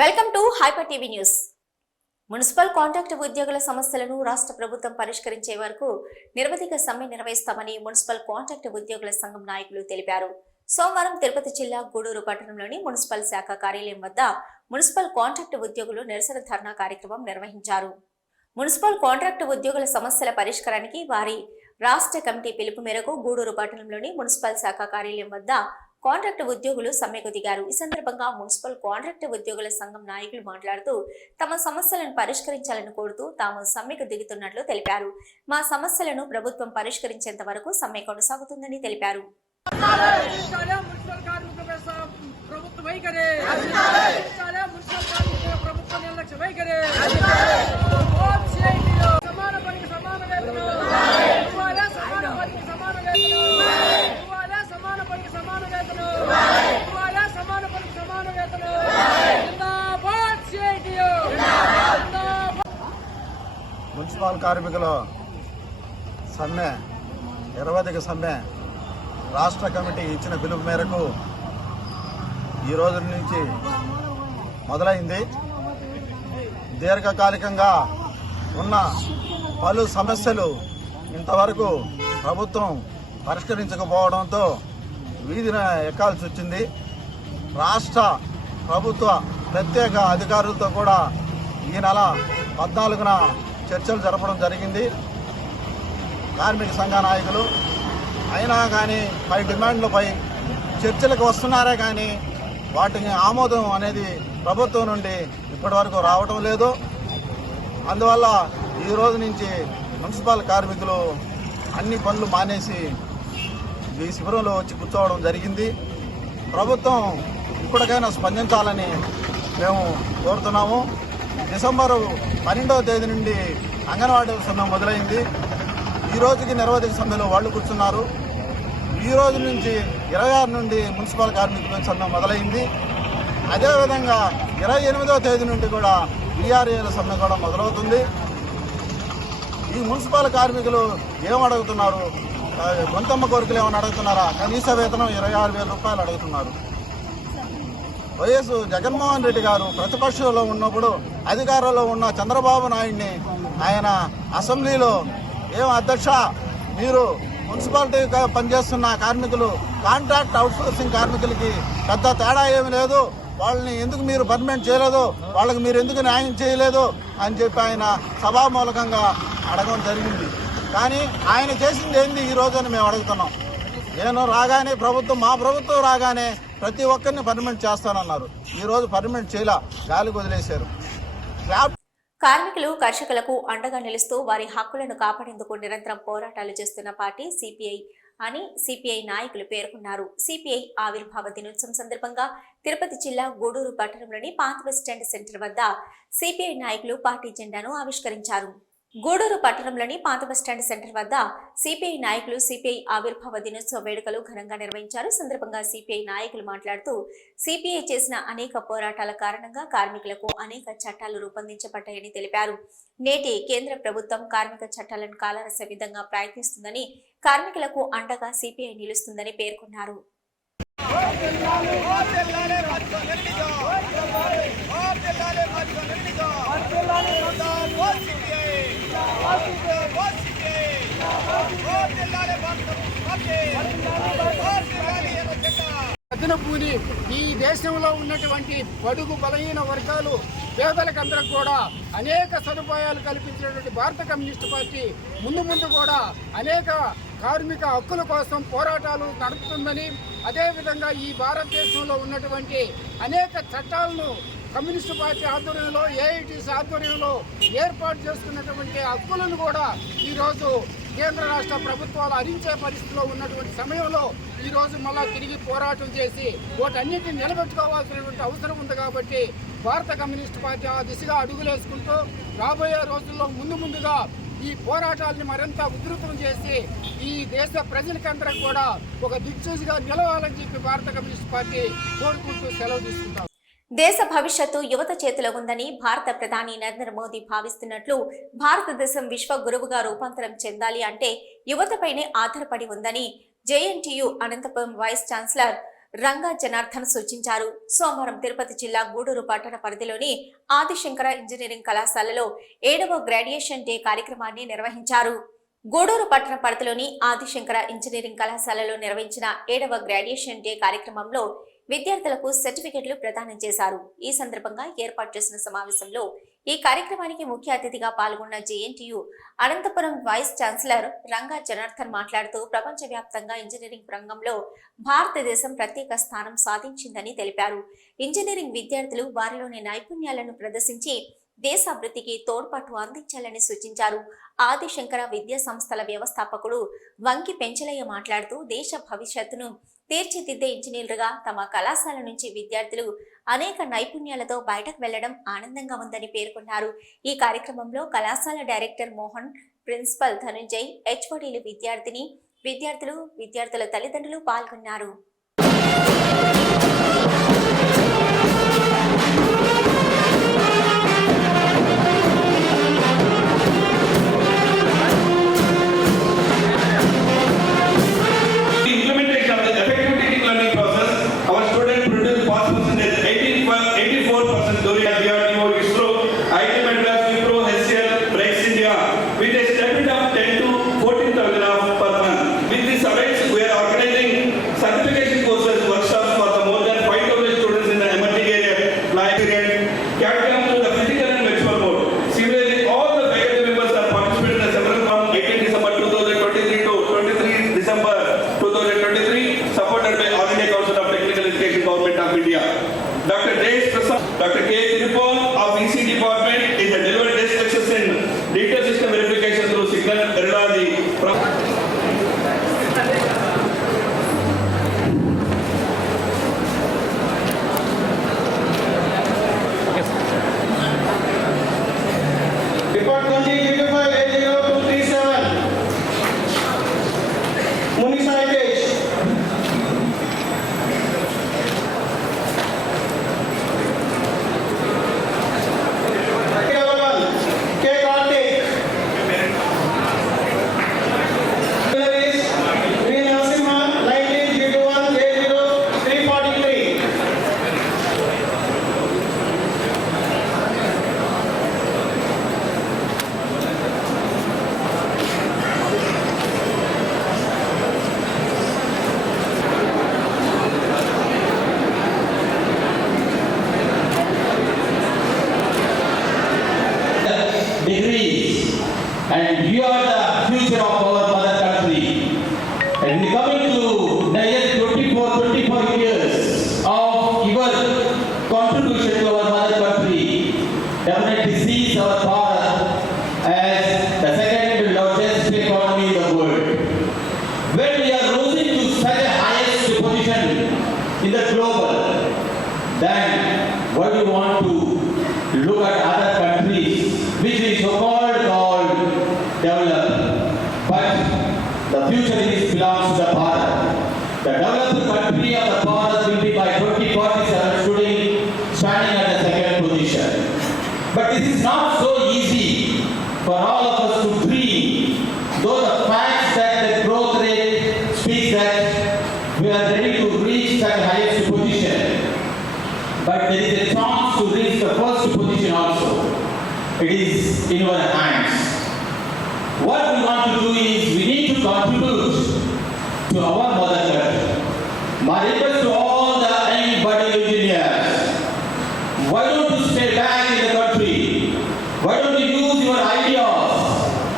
Welcome to hyper TV news. Municipal contract ఉద్యోగుల సమస్యలను రాష్ట్ర ప్రభుత్వం పరిష్కరించే వరకు నిరవధిక సమ్మె నిర్వహిస్తామని మున్సిపల్ కాంట్రాక్ట్ ఉద్యోగుల సంఘం నాయకులు తెలిపారు. సోమవారం తిరుపతి జిల్లా గూడూరు పట్టణంలోని మున్సిపల్ శాఖ కార్యాలయం వద్ద మున్సిపల్ కాంట్రాక్ట్ ఉద్యోగులు నిరసన ధర్నా కార్యక్రమం నిర్వహించారు. మున్సిపల్ కాంట్రాక్ట్ ఉద్యోగుల సమస్యల పరిష్కారానికి వారి రాష్ట్ర కమిటీ పిలుపు మేరకు గూడూరు పట్టణంలోని మున్సిపల్ శాఖ కార్యాలయం వద్ద కాంట్రాక్ట్ ఉద్యోగులు సమ్మెకు దిగారు. ఈ సందర్భంగా మున్సిపల్ కాంట్రాక్ట్ ఉద్యోగుల సంఘం నాయకులు మాట్లాడుతూ తమ సమస్యలను పరిష్కరించాలని కోరుతూ తాము సమ్మెకు దిగుతున్నట్లు తెలిపారు. మా సమస్యలను ప్రభుత్వం పరిష్కరించేంత వరకు సమ్మె కొనసాగుతుందని తెలిపారు. మున్సిపల్ కార్మికుల సమ్మె నిరవధిక సమ్మె రాష్ట్ర కమిటీ ఇచ్చిన పిలుపు మేరకు ఈ రోజు నుంచి మొదలైంది. దీర్ఘకాలికంగా ఉన్న పలు సమస్యలు ఇంతవరకు ప్రభుత్వం పరిష్కరించకపోవడంతో వీధిన ఎక్కాల్సి వచ్చింది. రాష్ట్ర ప్రభుత్వ ప్రత్యేక అధికారులతో కూడా ఈ నెల 14న చర్చలు జరపడం జరిగింది కార్మిక సంఘ నాయకులు. అయినా కానీ పై డిమాండ్లపై చర్చలకు వస్తున్నారే కానీ వాటిని ఆమోదం అనేది ప్రభుత్వం నుండి ఇప్పటివరకు రావటం లేదు. అందువల్ల ఈ రోజు నుంచి మున్సిపల్ కార్మికులు అన్ని పనులు మానేసి ఈ శిబిరంలో వచ్చి కూర్చోవడం జరిగింది. ప్రభుత్వం ఇప్పటికైనా స్పందించాలని మేము కోరుతున్నాము. డిసెంబరు 12వ తేదీ నుండి అంగన్వాడీ సమ్మె మొదలైంది. ఈ రోజుకి నిరవధిక సమ్మెలో వాళ్ళు కూర్చున్నారు. ఈ రోజు నుంచి 26 నుండి మున్సిపల్ కార్మికుల సమ్మె మొదలైంది. అదేవిధంగా 28వ తేదీ నుండి కూడా వీఆర్ఏల సమ్మె కూడా మొదలవుతుంది. ఈ మున్సిపల్ కార్మికులు ఏం అడుగుతున్నారు? గొంతమ్మ కోరికలు ఏమైనా అడుగుతున్నారా? కనీస వేతనం 26,000 రూపాయలు అడుగుతున్నారు. వైఎస్ జగన్మోహన్ రెడ్డి గారు ప్రతిపక్షంలో ఉన్నప్పుడు అధికారంలో ఉన్న చంద్రబాబు నాయుడిని ఆయన అసెంబ్లీలో అధ్యక్ష, మీరు మున్సిపాలిటీ పనిచేస్తున్న కార్మికులు కాంట్రాక్ట్ అవుట్సోర్సింగ్ కార్మికులకి పెద్ద తేడా ఏమి లేదు, వాళ్ళని ఎందుకు మీరు పర్మనెంట్ చేయలేదు, వాళ్ళకి మీరు ఎందుకు న్యాయం చేయలేదు అని చెప్పి ఆయన సభామూలకంగా అడగడం జరిగింది. కానీ ఆయన చేసింది ఏంది ఈ రోజు అని మేము అడుగుతున్నాం. నేను రాగానే మా ప్రభుత్వం రాగానే ప్రతి ఒక్కరిని పర్మనెంట్ చేస్తానన్నారు. ఈ రోజు పర్మనెంట్ చేయలా, గాలికి వదిలేశారు. కార్మికులు కర్షకులకు అండగా నిలుస్తూ వారి హక్కులను కాపాడేందుకు నిరంతరం పోరాటాలు చేస్తున్న పార్టీ సిపిఐ అని సిపిఐ నాయకులు పేర్కొన్నారు. సిపిఐ ఆవిర్భావ దినోత్సవం సందర్భంగా తిరుపతి జిల్లా గూడూరు పట్టణంలోని పాత బస్టాండ్ సెంటర్ వద్ద సిపిఐ నాయకులు పార్టీ జెండాను ఆవిష్కరించారు. గూడూరు పట్టణంలోని పాత బస్టాండ్ సెంటర్ వద్ద సిపిఐ నాయకులు సిపిఐ ఆవిర్భావ దినోత్సవ వేడుకలు ఘనంగా నిర్వహించారు. సందర్భంగా సిపిఐ నాయకులు మాట్లాడుతూ సిపిఐ చేసిన అనేక పోరాటాల కారణంగా కార్మికులకు అనేక చట్టాలు రూపొందించబడ్డాయని తెలిపారు. నేటి కేంద్ర ప్రభుత్వం కార్మిక చట్టాలను కాలరాసే విధంగా ప్రయత్నిస్తుందని, కార్మికులకు అండగా సిపిఐ నిలుస్తుందని పేర్కొన్నారు. అదనపూని ఈ దేశంలో ఉన్నటువంటి బడుగు బలహీన వర్గాలు పేదలకందరికి కూడా అనేక సదుపాయాలు కల్పించినటువంటి భారత కమ్యూనిస్టు పార్టీ ముందు కూడా అనేక కార్మిక హక్కుల కోసం పోరాటాలు నడుపుతుందని, అదేవిధంగా ఈ భారతదేశంలో ఉన్నటువంటి అనేక చట్టాలను కమ్యూనిస్టు పార్టీ ఆధ్వర్యంలో ఏఐటీసీ ఆధ్వర్యంలో ఏర్పాటు చేసుకున్నటువంటి హక్కులను కూడా ఈరోజు కేంద్ర రాష్ట్ర ప్రభుత్వాలు హరించే పరిస్థితిలో ఉన్నటువంటి సమయంలో ఈరోజు మళ్ళా తిరిగి పోరాటం చేసి వాటన్నిటిని నిలబెట్టుకోవాల్సినటువంటి అవసరం ఉంది. కాబట్టి భారత కమ్యూనిస్టు పార్టీ ఆ దిశగా అడుగులేసుకుంటూ రాబోయే రోజుల్లో ముందుగా ఈ పోరాటాలను మరింత ఉధృతం చేసి ఈ దేశ ప్రజలకందరికి కూడా ఒక దిక్సూచిగా నిలవాలని చెప్పి భారత కమ్యూనిస్టు పార్టీ కోరుకుంటూ సెలవు తీసుకుంటాం. దేశ భవిష్యత్తు యువత చేతిలో ఉందని భారత ప్రధాని నరేంద్ర మోదీ భావిస్తున్నట్లు, భారతదేశం విశ్వ గురువుగా రూపాంతరం చెందాలి అంటే యువతపైనే ఆధారపడి ఉందని JNTU Anantapuram vice chancellor Ranga Janardhan సూచించారు. సోమవారం తిరుపతి జిల్లా గూడూరు పట్టణ పరిధిలోని ఆదిశంకర ఇంజనీరింగ్ కళాశాలలో 7వ గ్రాడ్యుయేషన్ డే కార్యక్రమాన్ని నిర్వహించారు. గూడూరు పట్టణ పరిధిలోని ఆదిశంకర ఇంజనీరింగ్ కళాశాలలో నిర్వహించిన 7వ గ్రాడ్యుయేషన్ డే కార్యక్రమంలో విద్యార్థులకు సర్టిఫికెట్లు ప్రదానం చేశారు. ఈ సందర్భంగా ఏర్పాటు చేసిన సమావేశంలో ఈ కార్యక్రమానికి ముఖ్య అతిథిగా పాల్గొన్న JNTU Anantapuram vice chancellor Ranga Janardhan మాట్లాడుతూ ప్రపంచవ్యాప్తంగా ఇంజనీరింగ్ రంగంలో భారతదేశం ప్రత్యేక స్థానం సాధించిందని తెలిపారు. ఇంజనీరింగ్ విద్యార్థులు వారిలోని నైపుణ్యాలను ప్రదర్శించి దేశాభివృద్ధికి తోడ్పాటు అందించాలని సూచించారు. ఆదిశంకర విద్యా సంస్థల వ్యవస్థాపకుడు వంకి పెంచలయ్య మాట్లాడుతూ దేశ భవిష్యత్తును తీర్చిదిద్దే ఇంజనీర్లుగా తమ కళాశాల నుంచి విద్యార్థులు అనేక నైపుణ్యాలతో బయటకు వెళ్లడం ఆనందంగా ఉందని పేర్కొన్నారు. ఈ కార్యక్రమంలో కళాశాల డైరెక్టర్ మోహన్, ప్రిన్సిపల్ ధనుంజయ్, హెచ్ఓడీలు, విద్యార్థుల తల్లిదండ్రులు పాల్గొన్నారు. Dr. K. Tirupon of EC Department is a delivered test success in data system verification through signal radiology. And you are the future of our mother country. And coming to the year 24 years of your contribution to our mother country, definitely sees our Bharat as the second largest economy in the world. When we are rising to such a highest position in the global, then what do you want to look at other countries which is so-called developed, but the future belongs to the Bharat. The developed country of the Bharat will be by 2047 today standing at the second position. But this is not so easy for all of us to dream, though the facts that the growth rate speaks that we are ready to reach that highest position. But there is a chance to reach the first position also. It is in our hands. What we want to do is we need to contribute to our mother country. My request to all the young budding engineers, why don't you stay back in the country? Why don't you use your ideas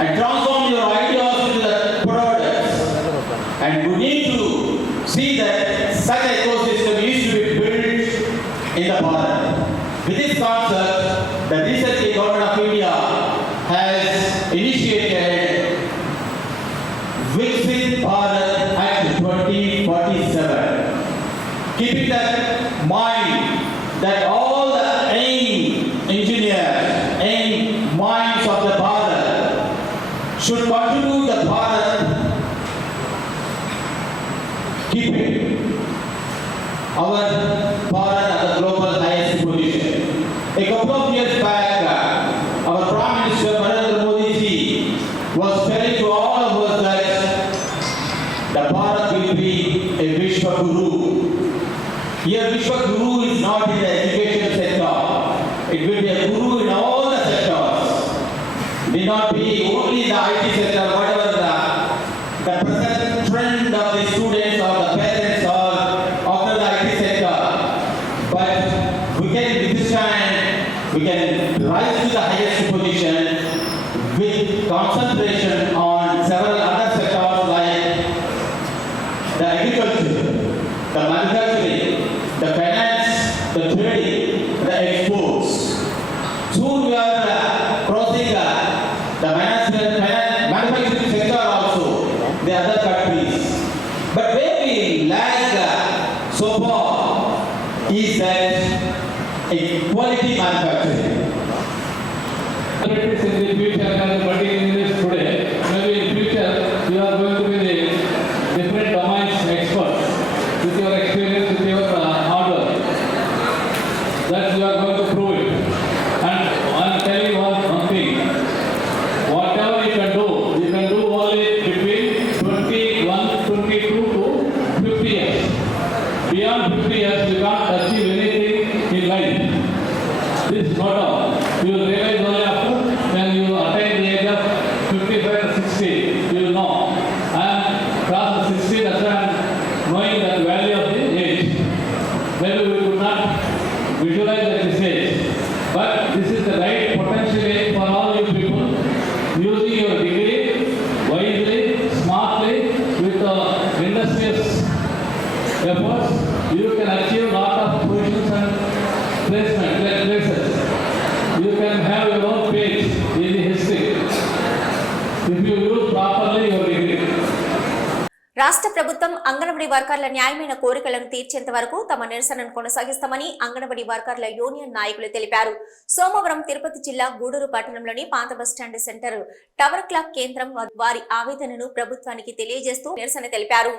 and transform your ideas into the products? And we need to see that such an ecosystem needs to be built in the Bharat. With this concept, the recently Government of India has initiated Viksit Bharat Act 2047, keeping that mind that all the engineers and minds of the Bharat should contribute the Bharat, keeping our Bharat at the global highest position. A couple of years back, our Prime Minister Narendra Modi ji was telling to all of us that the Bharat will be a Vishwa Guru. Here Vishwa Guru is not in the education sector. It will be a guru in all the sectors. May not be only in the IT sector, whatever the present trend of the students or the parents are after the IT sector. But we can, with this time, we can rise to the highest position with concentration on several other sectors like the agriculture, the manufacturing, the finance, the trading, the exports. Soon we are crossing the manufacturing sector also, the other countries. But where we lag so far is that a quality manufacturing. In the future, as working in this today, maybe in future you are going to be the different domains experts with your experience, with your hard work. That you are going to prove it. And I am telling you one thing. Whatever you can do only between 21, 22 to 50 years. Beyond 50 years, you can't achieve anything in life. This is not all. You will realize only after when you attain the age of 55 or 60, you will know. And cross the 60, that's why I am knowing the value of the age. Maybe we could not visualize at this age. But this is the right potential age for all you people. Using your degree wisely, smartly, with industrious efforts, you can achieve a lot of positions and places. You can have your own page in the history if you use properly your degree. రాష్ట్ర ప్రభుత్వం అంగన్వాడీ వర్కర్ల న్యాయమైన కోరికలను తీర్చేంత వరకు తమ నిరసనను కొనసాగిస్తామని అంగన్వాడీ వర్కర్ల union నాయకులు తెలిపారు. సోమవారం తిరుపతి జిల్లా గూడూరు పట్టణంలోని పాత బస్టాండ్ సెంటర్ టవర్ క్లాక్ కేంద్రం వారి ఆవేదనను ప్రభుత్వానికి తెలియజేస్తూ నిరసన తెలిపారు.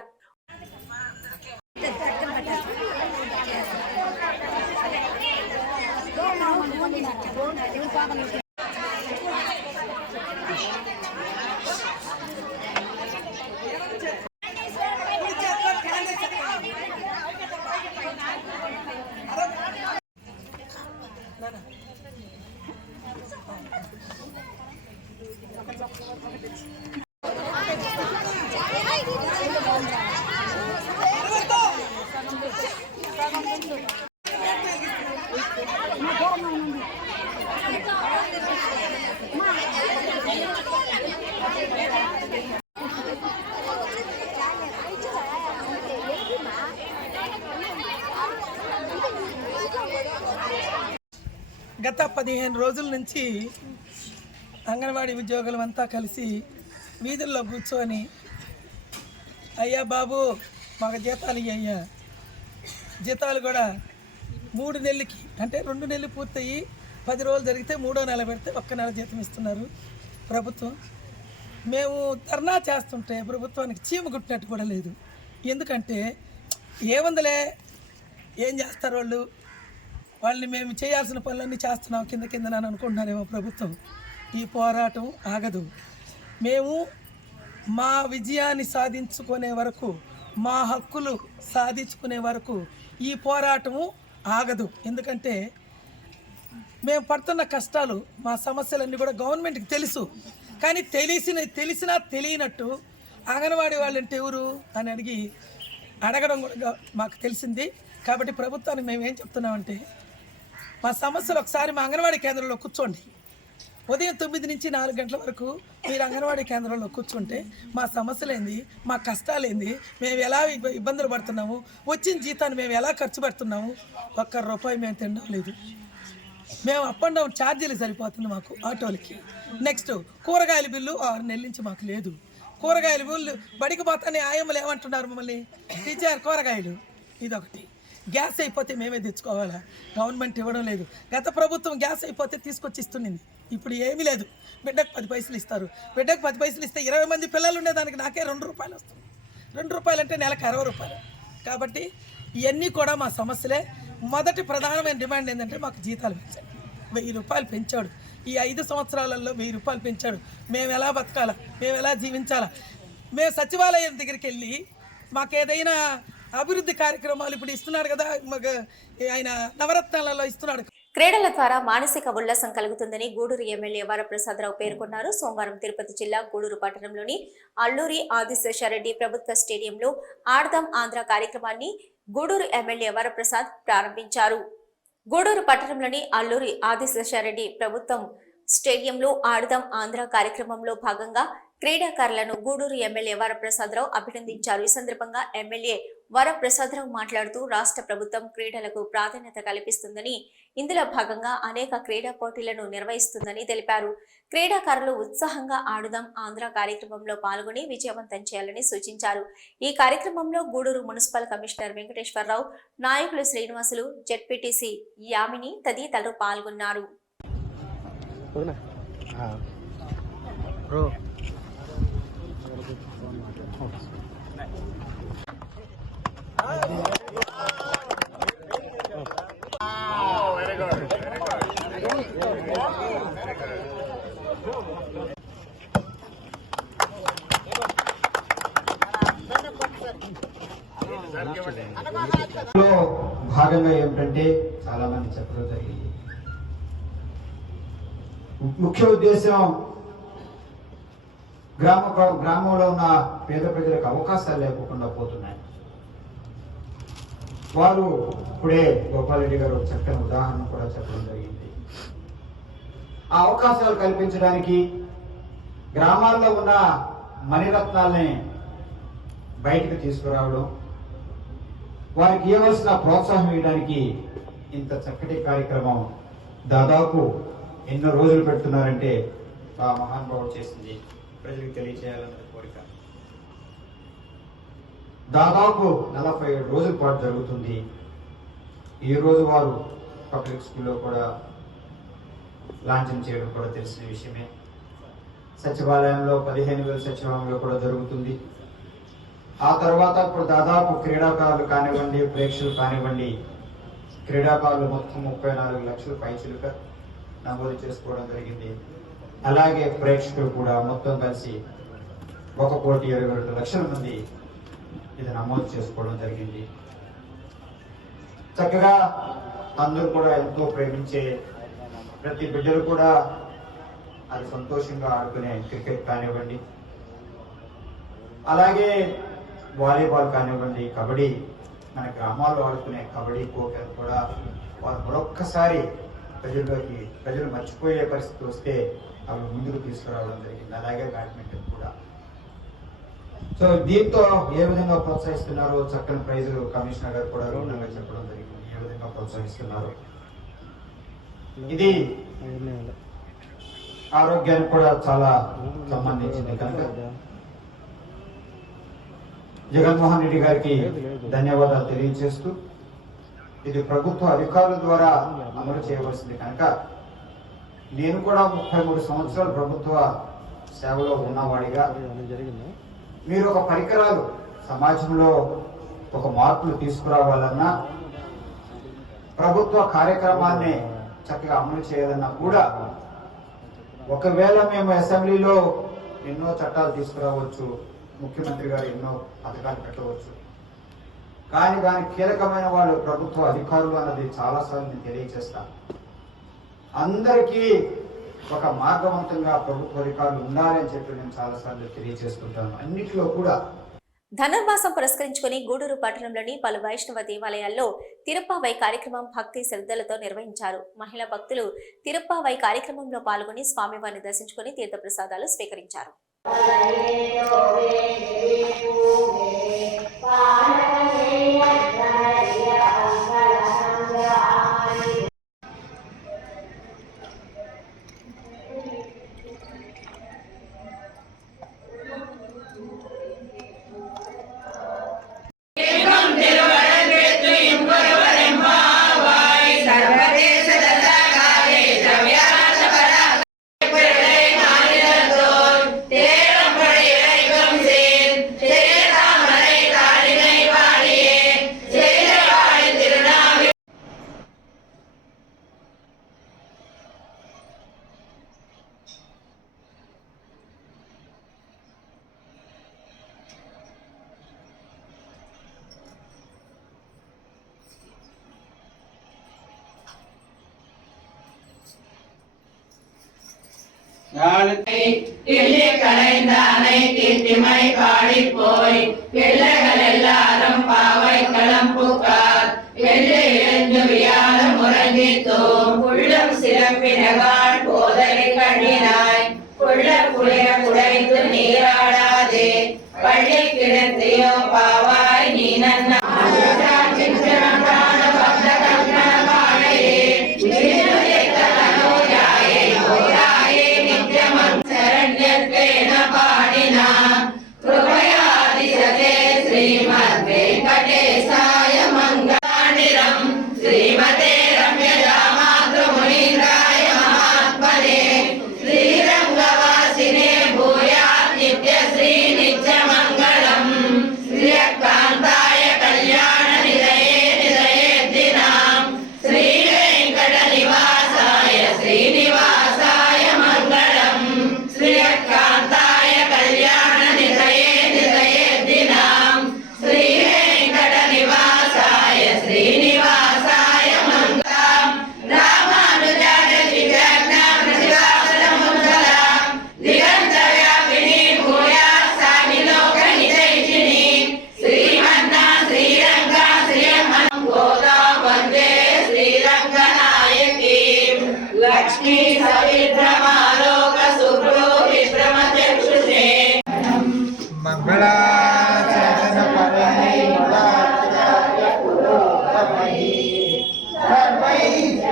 గత 15 రోజుల నుంచి అంగన్వాడీ ఉద్యోగులంతా కలిసి వీధుల్లో కూర్చొని అయ్యా బాబు మాకు జీతాలు ఇయ్యా, జీతాలు కూడా 3 నెలలకి అంటే 2 నెలలు పూర్తయి 10 రోజులు జరిగితే 3వ నెల పెడితే 1 నెల జీతం ఇస్తున్నారు ప్రభుత్వం. మేము ధర్నా చేస్తుంటే ప్రభుత్వానికి చీమ గుట్టినట్టు కూడా లేదు. ఎందుకంటే ఏముందలే ఏం చేస్తారు వాళ్ళని మేము చేయాల్సిన పనులన్నీ చేస్తున్నాం కింద అని అనుకుంటున్నారేమో ప్రభుత్వం. ఈ పోరాటం ఆగదు. మేము మా విజయాన్ని సాధించుకునే వరకు, మా హక్కులు సాధించుకునే వరకు ఈ పోరాటము ఆగదు. ఎందుకంటే మేము పడుతున్న కష్టాలు, మా సమస్యలన్నీ కూడా గవర్నమెంట్కి తెలుసు. కానీ తెలిసినా తెలియనట్టు అంగన్వాడీ వాళ్ళంటే ఎవరు అని అడగడం కూడా మాకు తెలిసింది. కాబట్టి ప్రభుత్వానికి మేము ఏం చెప్తున్నామంటే, మా సమస్యలు ఒకసారి మా అంగన్వాడీ కేంద్రంలో కూర్చోండి. ఉదయం 9 నుంచి 4 గంటల వరకు మీరు అంగన్వాడీ కేంద్రంలో కూర్చుంటే మా సమస్యలు ఏంది, మా కష్టాలు ఏంది, మేము ఎలా ఇబ్బందులు పడుతున్నాము, వచ్చిన జీతాన్ని మేము ఎలా ఖర్చు పెడుతున్నాము, ₹1 మేము తినడం లేదు. మేము అప్ అండ్ డౌన్ ఛార్జీలు సరిపోతుంది మాకు ఆటోలకి. నెక్స్ట్ కూరగాయల బిల్లు 6 నెలల నుంచి మాకు లేదు. కూరగాయల బిల్లు బడికి పోతానే ఆయమ్మలు ఏమంటున్నారు మమ్మల్ని, టీచర్ కూరగాయలు ఇదొకటి. గ్యాస్ అయిపోతే మేమే తెచ్చుకోవాలా, గవర్నమెంట్ ఇవ్వడం లేదు. గత ప్రభుత్వం గ్యాస్ అయిపోతే తీసుకొచ్చి ఇస్తుంది, ఇప్పుడు ఏమీ లేదు. బిడ్డకు 10 పైసలు ఇస్తారు. బిడ్డకు 10 పైసలు ఇస్తే 20 మంది పిల్లలు ఉండేదానికి నాకే ₹2 వస్తుంది. ₹2 అంటే నెలకు ₹60. కాబట్టి ఇవన్నీ కూడా మా సమస్యలే. మొదటి ప్రధానమైన డిమాండ్ ఏంటంటే మాకు జీతాలు పెంచండి. ₹1000 పెంచాడు. ఈ 5 సంవత్సరాలలో ₹1000 పెంచాడు. మేము ఎలా బతకాలా, మేము ఎలా జీవించాలా? మేము సచివాలయం దగ్గరికి వెళ్ళి మాకేదైనా అభివృద్ధి కార్యక్రమాలు ఇప్పుడు ఇస్తున్నాడు కదా, ఆయన నవరత్నాలలో ఇస్తున్నాడు. క్రీడల ద్వారా మానసిక ఉల్లాసం కలుగుతుందని గూడూరు ఎమ్మెల్యే వరప్రసాదరావు పేర్కొన్నారు. సోమవారం తిరుపతి జిల్లా గూడూరు పట్టణంలోని అల్లూరి ఆదిశేషారెడ్డి ప్రభుత్వ స్టేడియంలో ఆడదాం ఆంధ్ర కార్యక్రమాన్ని గూడూరు ఎమ్మెల్యే వరప్రసాద్ ప్రారంభించారు. గూడూరు పట్టణంలోని అల్లూరి ఆదిశేషారెడ్డి ప్రభుత్వం స్టేడియంలో ఆడదాం ఆంధ్ర కార్యక్రమంలో భాగంగా క్రీడాకారులను గూడూరు ఎమ్మెల్యే వరప్రసాదరావు అభినందించారు. ఈ సందర్భంగా ఎమ్మెల్యే వరప్రసాదరావు మాట్లాడుతూ రాష్ట్ర ప్రభుత్వం క్రీడలకు ప్రాధాన్యత కల్పిస్తుందని, ఇందులో భాగంగా అనేక క్రీడా పోటీలను నిర్వహిస్తుందని తెలిపారు. క్రీడాకారులు ఉత్సాహంగా ఆడుదాం ఆంధ్ర కార్యక్రమంలో పాల్గొని విజయవంతం చేయాలని సూచించారు. ఈ కార్యక్రమంలో గూడూరు మున్సిపల్ కమిషనర్ వెంకటేశ్వరరావు, నాయకులు శ్రీనివాసులు, జెడ్పీటీసీ యామిని తదితరులు పాల్గొన్నారు. భాగంగా ఏమిటంటే చాలా మంది చెప్పడం జరిగింది. ముఖ్య ఉద్దేశం గ్రామంలో ఉన్న పేద ప్రజలకు అవకాశాలు లేకుండా పోతున్నాయి. వారు ఇప్పుడే గోపాలరెడ్డి గారు చక్కని ఉదాహరణ కూడా చెప్పడం జరిగింది. ఆ అవకాశాలు కల్పించడానికి గ్రామాల్లో ఉన్న మణిరత్నాల్ని బయటకు తీసుకురావడం, వారికి ఇవ్వవలసిన ప్రోత్సాహం ఇవ్వడానికి ఇంత చక్కటి కార్యక్రమం దాదాపు ఎన్నో రోజులు పెడుతున్నారంటే ఆ మహానుభావుడు చేసింది ప్రజలకు తెలియజేయాలన్న కోరిక. దాదాపు 47 రోజుల పాటు జరుగుతుంది. ఈ రోజు వారు పబ్లిక్ స్కూల్లో కూడా లాంఛనం చేయడం కూడా తెలిసిన విషయమే. సచివాలయంలో 15,000 సచివాలయంలో కూడా జరుగుతుంది. ఆ తర్వాత ఇప్పుడు దాదాపు క్రీడాకారులు కానివ్వండి, ప్రేక్షకులు కానివ్వండి, క్రీడాకారులు మొత్తం 34 లక్షల పైచిలుక నమోదు చేసుకోవడం జరిగింది. అలాగే ప్రేక్షకులు కూడా మొత్తం కలిసి 1,22 లక్షల మంది ఇది నమోదు చేసుకోవడం జరిగింది. చక్కగా అందరూ కూడా ఎంతో ప్రేమించే ప్రతి బిడ్డలు కూడా అది సంతోషంగా ఆడుకునే క్రికెట్ కానివ్వండి, అలాగే వాలీబాల్ కానివ్వండి, కబడ్డీ, మన గ్రామాల్లో ఆడుకునే కబడ్డీ, ఖోఖో కూడా వారు మరొక్కసారి ప్రజలు మర్చిపోయే పరిస్థితి వస్తే అవి ముందుకు తీసుకురావడం జరిగింది. అలాగే బ్యాడ్మింటన్ కూడా. సో దీంతో ఏ విధంగా ప్రోత్సహిస్తున్నారో చక్కని ప్రైజులు కమిషనర్ గారు కూడా రుణంగా చెప్పడం జరిగింది. ఏ విధంగా ప్రోత్సహిస్తున్నారు, ఇది ఆరోగ్యానికి కూడా చాలా సంబంధించింది కనుక జగన్మోహన్ రెడ్డి గారికి ధన్యవాదాలు తెలియజేస్తూ, ఇది ప్రభుత్వ అధికారుల ద్వారా అమలు చేయవలసింది కనుక నేను కూడా 33 సంవత్సరాలు ప్రభుత్వ సేవలో ఉన్నవాడిగా మీరు ఒక పరికరాలు సమాజంలో ఒక మార్పులు తీసుకురావాలన్నా, ప్రభుత్వ కార్యక్రమాన్ని చక్కగా అమలు చేయాలన్నా కూడా ఒకవేళ మేము అసెంబ్లీలో ఎన్నో చట్టాలు తీసుకురావచ్చు, ముఖ్యమంత్రి గారు ఎన్నో పథకాలు పెట్టవచ్చు, కానీ దానికి కీలకమైన వాళ్ళు ప్రభుత్వ అధికారులు అన్నది చాలాసార్లు నేను తెలియజేస్తాను. అందరికీ ఒక మార్గవంతంగా ప్రభుత్వ అధికారులు ఉండాలి అని చెప్పి నేను చాలాసార్లు తెలియజేస్తుంటాను. అన్నిటిలో కూడా ధనుర్మాసం పురస్కరించుకుని గూడూరు పట్టణంలోని పలు వైష్ణవ దేవాలయాల్లో తిరుప్పావై కార్యక్రమం భక్తి శ్రద్ధలతో నిర్వహించారు. మహిళా భక్తులు తిరుప్పావై కార్యక్రమంలో పాల్గొని స్వామివారిని దర్శించుకుని తీర్థప్రసాదాలు స్వీకరించారు. Terima kasih. கலைந்தானை தீர்த்திமை பாடி போய் பிள்ளைகள் எல்லாரும் பாவை களம் பூக்கார் வெள்ளை இழந்து வியாழம் முறங்கித்தோம் உள்ளம் சிறப்பினகால் போதலை கண்ணினாய் புள்ள புளிய குடைந்து நீராடாதே பள்ளி கிடத்தையோ பாவாய் நீ நன்னா శ్రీమతే రమ్యజామాతృమునీంద్రాయ మహాత్మనే శ్రీరంగవాసినే భూయాత్ నిత్యశ్రీ నిత్యమంగళం శ్రీకాంతాయ కళ్యాణ నిలయే నిలయేద్దినాం శ్రీ వెంకట నివాసాయ శ్రీనివాసాయ మంగళం శ్రీకాంతాయ కళ్యాణ నిలయే నిలయేద్దినాం శ్రీ వెంకట నివాసాయ శ్రీనివాసాయ లక్ష్మీ సవిభ్రమాలోక సుభ్రో విభ్రమచక్షుషే మంగళాచరణ పరమై మురాచార్య పురోగమై సర్వైశ్య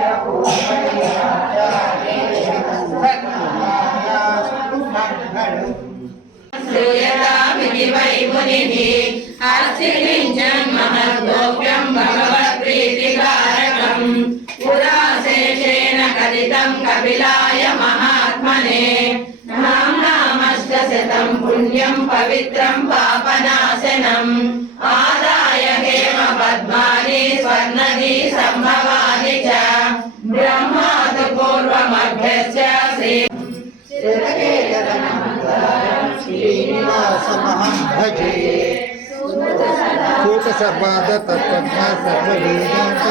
శ్రూయతామితి వై మునిః అస్తిలించన్ మహద్గోప్యం భగవత్ప్రీతికారకం పురాశేషేణ కథితం కపిలాయ మహాత్మనే నామ్నామష్టశతం పుణ్యం పవిత్రం పాపనాశనం ఆదాయ హేమ పద్మాని స్వర్ణది సంభవాని చ బ్రహ్మాత్ పూర్వమభ్యస్య శ్రీ శ్రీనివాసమహం భజే కూట సర్వాద తత్వజ్ఞ సర్వవేదాంత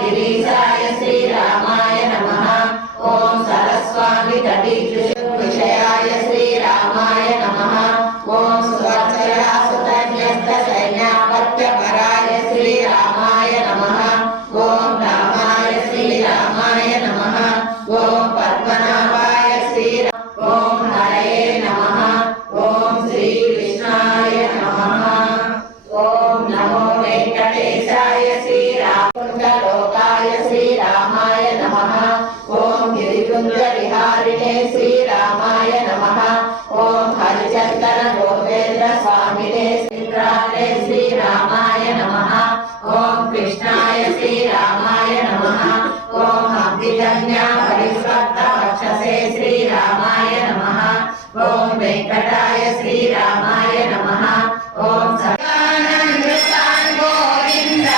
గిరీశాయ శ్రీరామాయ నమః. ఓం సరస్వామి విషయాయ శ్రీరామాయ నమః. ఓం స్వచ్ఛయాసుతన్యస్త సైన్యాపత్యపరాయ శ్రీరామాయ నమః. ఓం రామాయ శ్రీరామాయ నమః. ఓం పద్మనాభాయ శ్రీరామ. ఓం హరయే నమః. ఓం శ్రీకృష్ణాయ నమః. ఓం నమో వెంకటేశాయ శ్రీరామలోకాయ శ్రీరామాయ నమః. ఓం గిరికుంజ విహారిణే శ్రీరామాయ నమః. ఓం హరిచందన గోపేంద్ర స్వామినే శ్రీరామే శ్రీరామాయ నమః. ఓం కృష్ణాయ శ్రీరామాయ నమః. ఓం అభిజన్య పరిస్వక్త వక్షసే శ్రీరామాయ నమః. ఓం వెంకటాయ శ్రీరామాయ నమః. ఓం సదానంద గోవింద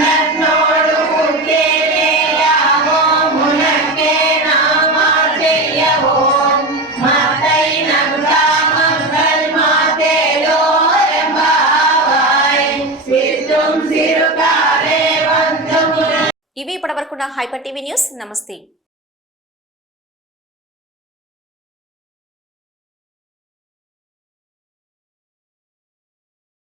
നന്നോടു കൂട്ടേയാവോ മുനക്കേ നാമാചെയ്യവോ മതൈ നങ്കാ മംഗൾ മാതേലോ ఎంబావాయ్ సిద్ధం సిరుకారే వందమున. ఇవి ఇప్పటివరకున్న హైపర్ టీవీ న్యూస్. నమస్తే.